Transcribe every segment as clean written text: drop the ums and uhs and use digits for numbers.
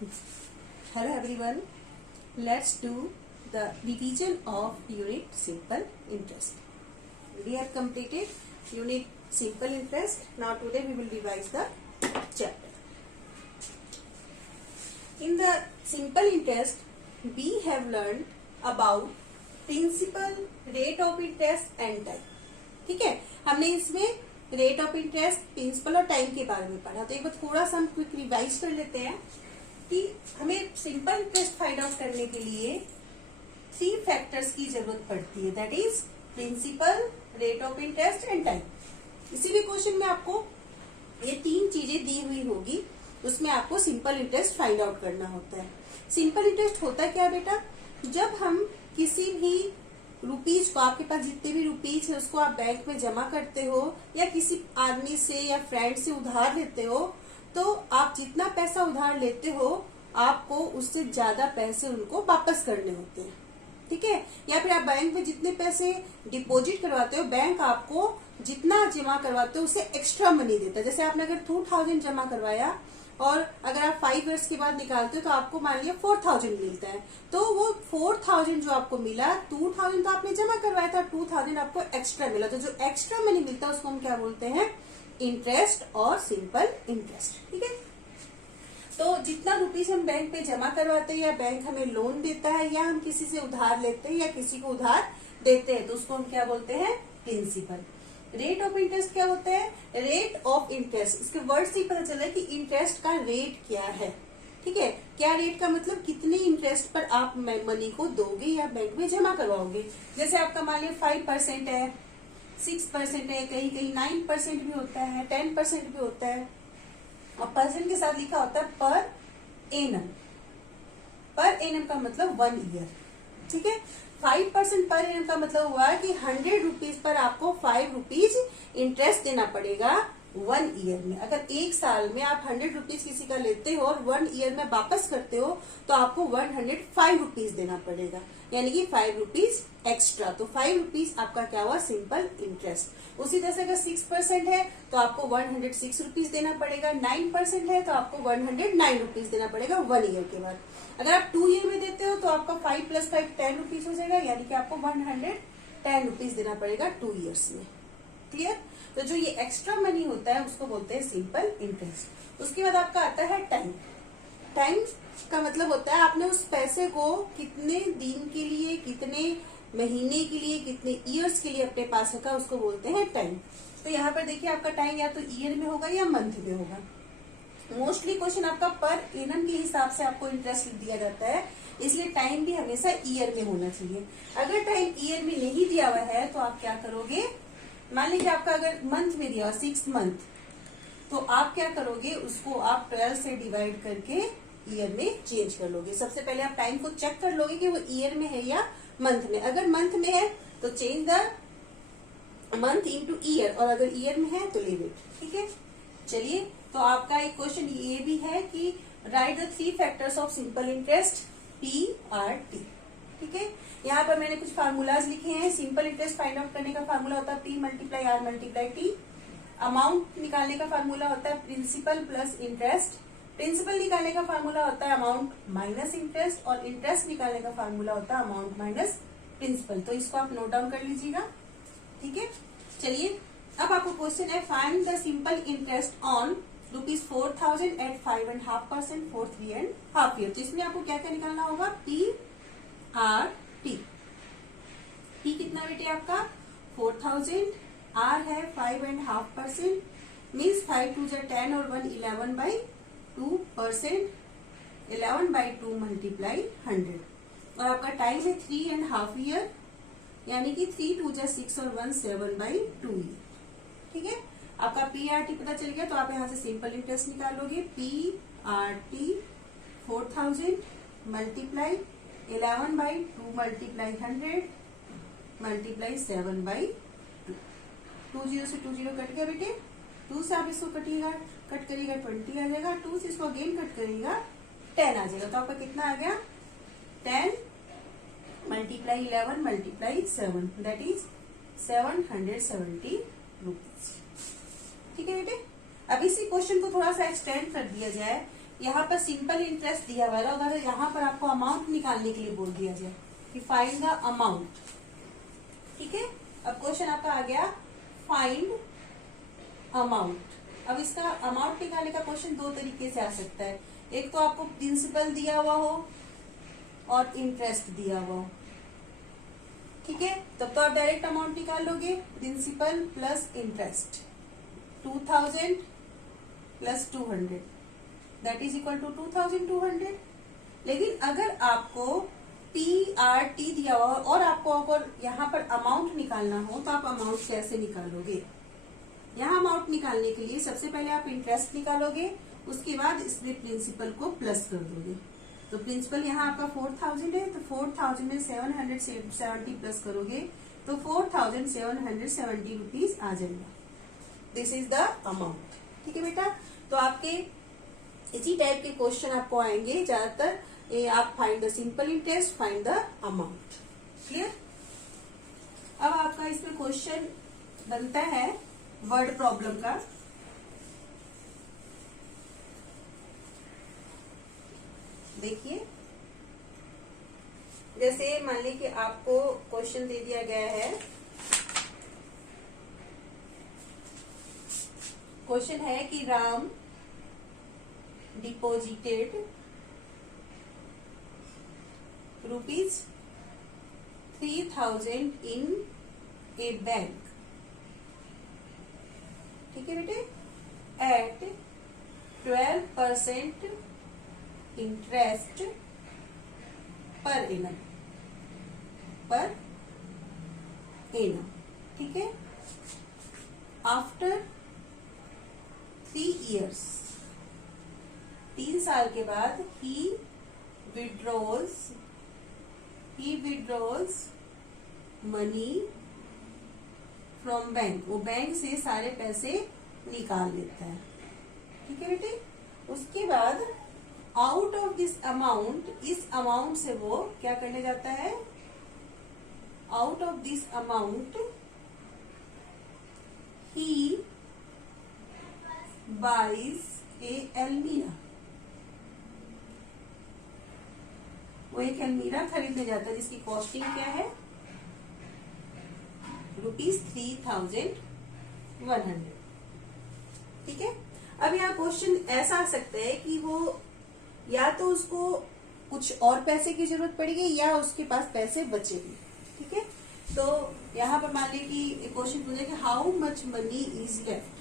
Hello everyone. Let's do the revision of unit simple interest. We have completed unit simple interest. Now today we will revise the chapter. In the simple interest, we have learned about principal, rate of interest and time. ठीक है, हमने इसमें rate of interest, principal और time के बारे में पढ़ा. तो एक बार थोड़ा सा हम क्विक रिवाइज कर लेते हैं कि हमें सिंपल इंटरेस्ट फाइंड आउट करने के लिए 3 फैक्टर्स की जरूरत पड़ती है. That is principal, rate of interest and time. किसी भी क्वेश्चन में आपको ये 3 चीजें दी हुई होगी, उसमें आपको सिंपल इंटरेस्ट फाइंड आउट करना होता है. सिंपल इंटरेस्ट होता क्या बेटा, जब हम किसी भी रुपीज को, आपके पास जितने भी रुपीज है उसको आप बैंक में जमा करते हो या किसी आदमी से या फ्रेंड से उधार लेते हो, तो आप जितना पैसा उधार लेते हो आपको उससे ज्यादा पैसे उनको वापस करने होते हैं. ठीक है, या फिर आप बैंक में जितने पैसे डिपॉजिट करवाते हो, बैंक आपको जितना जमा करवाते हो उससे एक्स्ट्रा मनी देता है. जैसे आपने अगर 2000 जमा करवाया और अगर आप 5 इयर्स के बाद निकालते हो तो आपको मान लिया 4000 मिलता है. तो वो 4000 जो आपको मिला, 2000 तो आपने जमा करवाया था, 2000 आपको एक्स्ट्रा मिला. तो जो एक्स्ट्रा मनी मिलता है उसको हम क्या बोलते हैं, इंटरेस्ट और सिंपल इंटरेस्ट. ठीक है, तो जितना रुपीज हम बैंक पे जमा करवाते हैं या बैंक हमें लोन देता है या हम किसी से उधार लेते हैं या किसी को उधार देते हैं, तो उसको हम क्या बोलते हैं, प्रिंसिपल. रेट ऑफ इंटरेस्ट क्या होता है, रेट ऑफ इंटरेस्ट, इसके वर्ड से ही पता चला है कि इंटरेस्ट का रेट क्या है. ठीक है, क्या रेट का मतलब कितने इंटरेस्ट पर आप मनी को दोगे या बैंक में जमा करवाओगे. जैसे आपका मान लिया 5% है, 6% है, कहीं कहीं 9% भी होता है, 10% भी होता है, और परसेंट के साथ लिखा होता है पर एनम. पर एनम का मतलब 1 ईयर. ठीक है, 5% पर एनम का मतलब हुआ कि 100 रुपीज पर आपको 5 रुपीज इंटरेस्ट देना पड़ेगा 1 ईयर में. अगर एक साल में आप 100 रुपीज किसी का लेते हो और 1 ईयर में वापस करते हो तो आपको 105 रुपीज देना पड़ेगा, यानी कि 5 रुपीज एक्स्ट्रा. तो 5 रुपीज आपका क्या हुआ, सिंपल इंटरेस्ट. उसी तरह से अगर 6% है तो आपको 106 रुपीज देना पड़ेगा, 9% है तो आपको 109 रुपीज देना पड़ेगा 1 ईयर के बाद. अगर आप 2 ईयर में देते हो तो आपका 5 + 5 10 रुपीज हो जाएगा, यानी कि आपको 110 रुपीज देना पड़ेगा 2 ईयर्स में. क्लियर. तो जो ये एक्स्ट्रा मनी होता है उसको बोलते हैं सिंपल इंटरेस्ट. उसके बाद आपका आता है टाइम. टाइम का मतलब होता है आपने उस पैसे को कितने दिन के लिए, कितने महीने के लिए, कितने ईयर्स के लिए अपने पास रखा, उसको बोलते हैं टाइम. तो यहाँ पर देखिए आपका टाइम या तो ईयर में होगा या मंथ में होगा. मोस्टली क्वेश्चन आपका पर एनम के हिसाब से आपको इंटरेस्ट दिया जाता है, इसलिए टाइम भी हमेशा ईयर में होना चाहिए. अगर टाइम ईयर में नहीं दिया हुआ है तो आप क्या करोगे, मान लीजिए आपका अगर मंथ में दिया 6 मंथ, तो आप क्या करोगे, उसको आप 12 से डिवाइड करके ईयर में चेंज कर लोगे. सबसे पहले आप टाइम को चेक कर लोगे कि वो ईयर में है या मंथ में. अगर मंथ में है तो change the month into year, और अगर ईयर में है तो लीव इट. ठीक है, चलिए. तो आपका एक क्वेश्चन ये भी है कि right the 3 factors of simple interest PRT. ठीक है, यहाँ पर मैंने कुछ फार्मूलाज लिखे हैं. सिंपल इंटरेस्ट फाइंड आउट करने का फार्मूला होता है P × R × T. अमाउंट निकालने का फार्मूला होता है प्रिंसिपल प्लस इंटरेस्ट. प्रिंसिपल निकालने का फार्मूला होता है अमाउंट माइनस इंटरेस्ट, और इंटरेस्ट निकालने का फार्मूला होता है अमाउंट माइनस प्रिंसिपल. तो इसको आप नोट डाउन कर लीजिएगा. ठीक है, चलिए. अब आपको क्वेश्चन है, find the simple interest on ₹4000 at 5.5% for 3.5 years. तो इसमें आपको क्या क्या निकालना होगा, PRT. P कितना बेटे आपका 4000, R है 5.5%, मीन्स 5 2 10 और 1 11/2%, 11/2 × 100. और आपका टाइम है 3.5 ईयर, यानी कि 3 2 6 और 1 7/2 ईयर. ठीक है, आपका PRT पता चल गया. तो आप यहाँ से सिंपल इंटरेस्ट निकालोगे. PRT 4000 × 11/2 × 100 × 7/2. 2 0 से 2 0 कट गया बेटे. 2 से आप इसको कटिएगा, कट करिएगा 20 आ जाएगा. 2 से इसको अगेन कट करिएगा 10 आ जाएगा. तो आपका कितना आ गया, 10 × 11 × 7, दैट इज 770 रुपीज. ठीक है बेटे. अब इसी क्वेश्चन को थोड़ा सा एक्सटेंड कर दिया जाए यहाँ पर सिंपल इंटरेस्ट दिया हुआ है, अगर यहाँ पर आपको अमाउंट निकालने के लिए बोल दिया जाए कि फाइंड द अमाउंट, ठीक है। अब क्वेश्चन आपका आ गया फाइंड अमाउंट। अब इसका अमाउंट निकालने का क्वेश्चन दो तरीके से आ सकता है, एक तो आपको प्रिंसिपल दिया हुआ हो और इंटरेस्ट दिया हुआ हो, ठीक है। तब तो आप डायरेक्ट अमाउंट निकाल लोगे, principal plus interest 2000 plus 200 that is equal to 2200। लेकिन अगर आपको PRT दिया हुआ और आपको अगर यहाँ पर अमाउंट निकालना हो तो आप अमाउंट कैसे निकालोगे? यहाँ अमाउंट निकालने के लिए सबसे पहले आप इंटरेस्ट निकालोगे, उसके बाद इसमें प्रिंसिपल को प्लस कर दोगे। तो प्रिंसिपल यहाँ आपका 4000 है, तो 4000 में 770 प्लस करोगे तो 4770 रुपीज आ जाएगा। दिस इज द अमाउंट, ठीक है बेटा। तो आपके इसी टाइप के क्वेश्चन आपको आएंगे ज्यादातर, आप find the simple interest, find the amount, clear. अब आपका इसमें क्वेश्चन बनता है वर्ड प्रॉब्लम का। देखिए, जैसे मान ली कि आपको क्वेश्चन दे दिया गया है, क्वेश्चन है कि राम डिपॉजिटेड ₹3000 इन ए बैंक, ठीक है बेटे, एट 12% इंटरेस्ट पर एनम, ठीक है। आफ्टर 3 years, 3 साल के बाद ही विड्रॉज मनी फ्रॉम बैंक, वो बैंक से सारे पैसे निकाल लेता है, ठीक है बेटे। उसके बाद आउट ऑफ दिस अमाउंट, इस अमाउंट से वो क्या करने जाता है, आउट ऑफ दिस अमाउंट ही बाइज ए एल्मीरा, वो एक एल्मीरा खरीदने जाता है जिसकी कॉस्टिंग क्या है ₹3100, ठीक है। अब यहाँ क्वेश्चन ऐसा आ सकता है कि वो या तो उसको कुछ और पैसे की जरूरत पड़ेगी या उसके पास पैसे बचेंगे, ठीक है। तो यहाँ पर मान लीजिए कि क्वेश्चन पूछे कि how much money is left,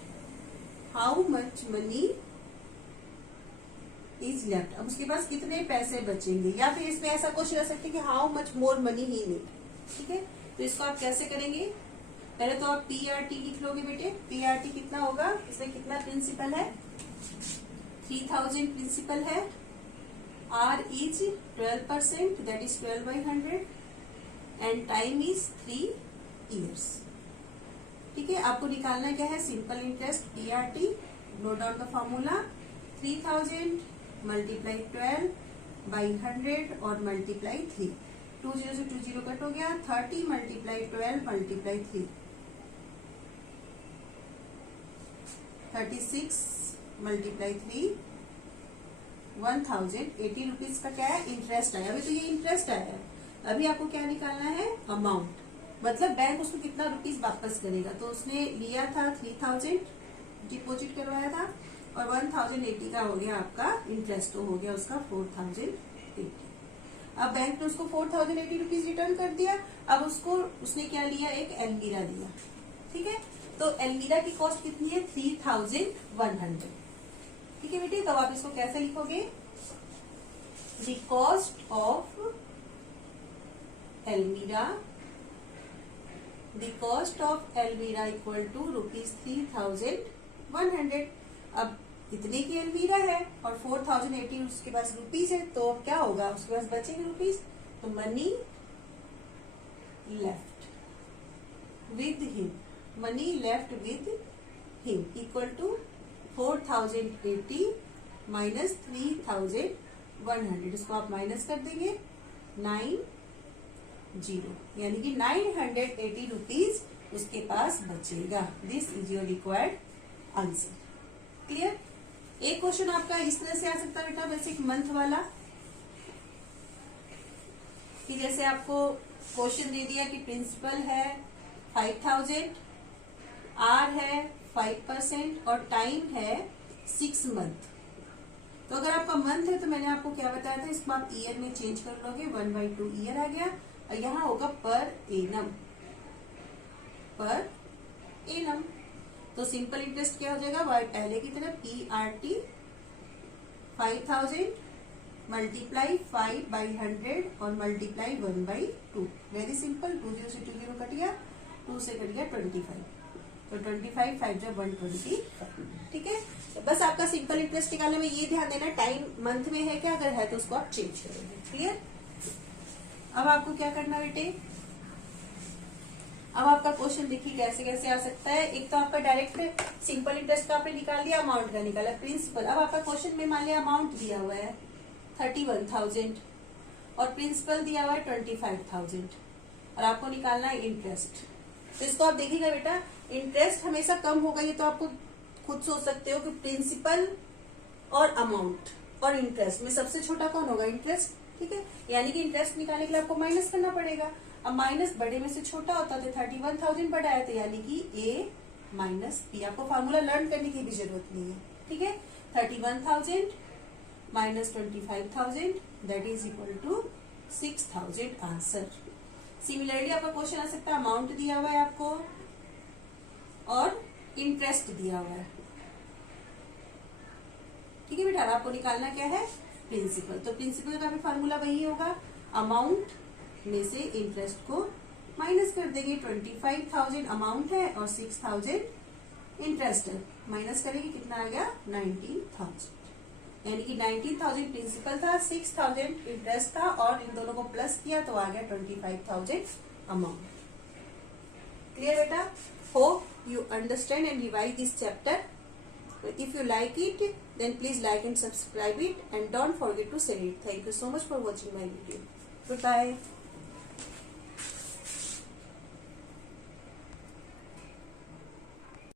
how much money is left, अब उसके पास कितने पैसे बचेंगे। या फिर इसमें ऐसा क्वेश्चन आ सकता है कि how much more money he need, ठीक है। तो इसको आप कैसे करेंगे, पहले तो आप PRT लिख लोगे बेटे। PRT कितना होगा, इसमें कितना प्रिंसिपल है, 3000 प्रिंसिपल है, R is 12%, that is 12/100 and time is 3 years, ठीक है। आपको निकालना क्या है, simple interest PRT। Note down the formula, 3000 multiply 12/100 और मल्टीप्लाई 3, 20 से 20 कट हो गया, 30 मल्टीप्लाई 12 मल्टीप्लाई 3, 36 मल्टीप्लाई 3, 1080 रुपीज का क्या है, इंटरेस्ट आया। अभी तो ये इंटरेस्ट आया है, अभी आपको क्या निकालना है, अमाउंट, मतलब बैंक उसको कितना रुपीज वापस करेगा। तो उसने लिया था 3000 डिपॉजिट करवाया था और 1080 का हो गया आपका इंटरेस्ट, तो हो गया उसका 4080। अब बैंक ने उसको 4080 रुपीज रिटर्न कर दिया। अब उसको उसने क्या लिया, एक एल्मीरा दिया, ठीक है। तो एल्मीरा की कॉस्ट कितनी है, 3100, ठीक है बेटे। तो आप इसको कैसे लिखोगे, द कॉस्ट ऑफ एल्मीरा, द कॉस्ट ऑफ एल्मीरा इक्वल टू ₹3100। अब इतने की एल्मीरा है और 4080 उसके पास रुपीज है, तो क्या होगा, उसके पास बचेंगे रुपीज। तो money left with him, money left with him equal to 4080 minus 3100, इसको आप माइनस कर देंगे 90, यानी कि 980 रुपीज उसके पास बचेगा। This is your required answer, clear. एक क्वेश्चन आपका इस तरह से आ सकता है बेटा, बेसिक मंथ वाला, कि जैसे आपको क्वेश्चन दे दिया कि प्रिंसिपल है 5000, आर है 5% और टाइम है 6 मंथ। तो अगर आपका मंथ है तो मैंने आपको क्या बताया था, इसको आप ईयर में चेंज कर लोगे, 1/2 ईयर आ गया, और यहाँ होगा पर एनम, पर एनम। तो सिंपल इंटरेस्ट क्या हो जाएगा, पहले की तरह PRT 5000 मल्टीप्लाई 5/100 और मल्टीप्लाई 1/2। वेरी सिंपल, 20 से 20 कट गया, 2 से कट गया 25, तो 25 5 जब 125। ठीक है, तो बस आपका सिंपल इंटरेस्ट निकालने में ये ध्यान देना, टाइम मंथ में है क्या, अगर है तो उसको आप चेंज करोगे। क्लियर। अब आपको क्या करना बेटे, अब आपका क्वेश्चन देखिए कैसे कैसे आ सकता है। एक तो आपका डायरेक्ट सिंपल इंटरेस्ट का आपने निकाल दिया, अमाउंट का निकाला, प्रिंसिपल। अब आपका क्वेश्चन में मान लिया अमाउंट दिया हुआ है 31,000 और प्रिंसिपल दिया हुआ है 25,000 और आपको निकालना है इंटरेस्ट। तो इसको आप देखिएगा बेटा, इंटरेस्ट हमेशा कम होगा, ये तो आपको खुद सोच सकते हो कि प्रिंसिपल और अमाउंट और इंटरेस्ट में सबसे छोटा कौन होगा, इंटरेस्ट। ठीक है, यानी कि इंटरेस्ट निकालने के लिए आपको माइनस करना पड़ेगा। अब माइनस बड़े में से छोटा होता है, 31,000 बड़ा है, तो यानी कि A माइनस B। आपको फार्मूला लर्न करने की भी जरूरत नहीं है। ठीक है, 31,000 minus 25,000 that is equal to 6,000 answer. Similarly आपका क्वेश्चन आ सकता है, अमाउंट दिया हुआ है आपको और इंटरेस्ट दिया हुआ है। ठीक है बेटा, आपको निकालना क्या है, प्रिंसिपल। तो प्रिंसिपल का भी फार्मूला वही होगा, अमाउंट में से इंटरेस्ट को माइनस कर देंगे। 25,000 अमाउंट है और 6,000 इंटरेस्ट है, माइनस करेंगे कितना आ गया, 19,000। यानी कि 19,000 प्रिंसिपल था, 6,000 इंटरेस्ट था, और इन दोनों को प्लस किया तो आ गया 25,000 अमाउंट। क्लियर बेटा। Hope you understand and revise this chapter. If you like it, then please like and subscribe it, and don't forget to share it. Thank you so much for watching my video. Goodbye.